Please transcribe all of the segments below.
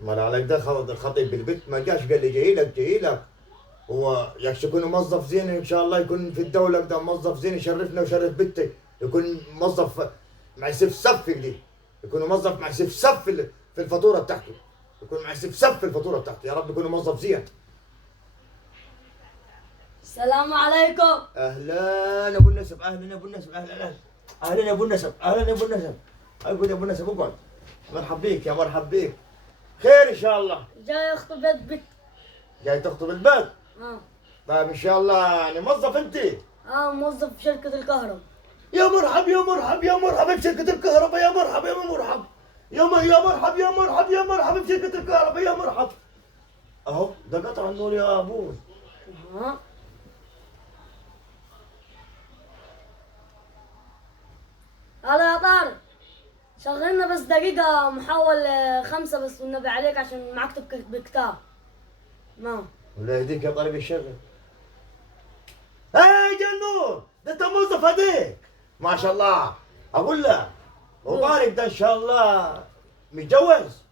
امال عليك ده خطيب البيت ما جاش قال لي جاي لك جاي لك. هو يكش يكون موظف زين ان شاء الله، يكون في الدوله ده موظف زين يشرفنا ويشرف بنتي، يكون موظف مع سيف صف دي، يكون موظف مع سيف صف في الفاتوره بتاعته، يكون مع سيف صف في الفاتوره بتاعته، يا رب يكون موظف زين. السلام عليكم. اهلا ابو النسب، اهلا ابو النسب، اهلا اهلا يا ابو النسب، اهلا يا ابو النسب. اقعد يا ابو النسب اقعد. مرحب بيك يا مرحب بيك. خير ان شاء الله. جاي اخطب بنت. جاي تخطب البنت؟ اه. طيب ان شاء الله يعني موظف انت؟ اه، موظف في شركة الكهرباء. يا مرحب يا مرحب يا مرحب بشركة الكهرباء، يا مرحب يا مرحب يا مرحب يا مرحب يا مرحب بشركة الكهرباء، يا مرحب. اهو ده قطع النور يا ابوي. اه. هلا يا طارق، شغلنا بس دقيقة محول 5 بس والنبي عليك عشان معك تكتب بكتاب. ما ولا يهديك يا طارق الشغل. هاي جنور ده انت موظف هذيك ما شاء الله. اقول لك وطارق ده ان شاء الله متجوز.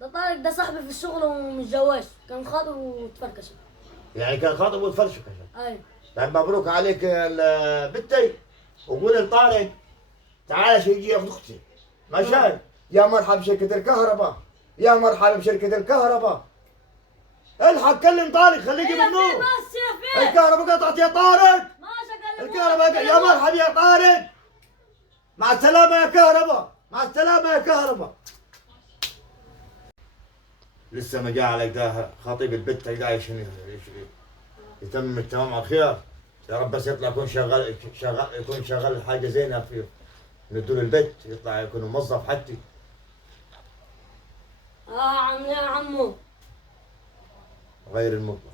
ده طارق ده صاحبي في الشغل ومتجوز، كان خاطب وتفركش. يعني كان خاطب وتفرشك. ايوه. طيب مبروك عليك بنتي. وقول لطارق تعال عشان يجي ياخذ اختي. مشان يا مرحب بشركة الكهرباء، يا مرحبا بشركة الكهرباء. الحق كلم طارق خليه يجيب النور. بس يا في الكهرباء قطعت يا طارق. ما شغل الكهرباء يا مرحب يا طارق. مع السلامة يا كهرباء، مع السلامة يا كهرباء. لسه ما جاء عليك ده خطيب البت ده عشان يتم التمام على الخير. يا رب بس يطلع يكون يكون شغال حاجة زينة في ندور البيت، يطلع يكون موظف حتى. عم يا عمو. غير المطبخ.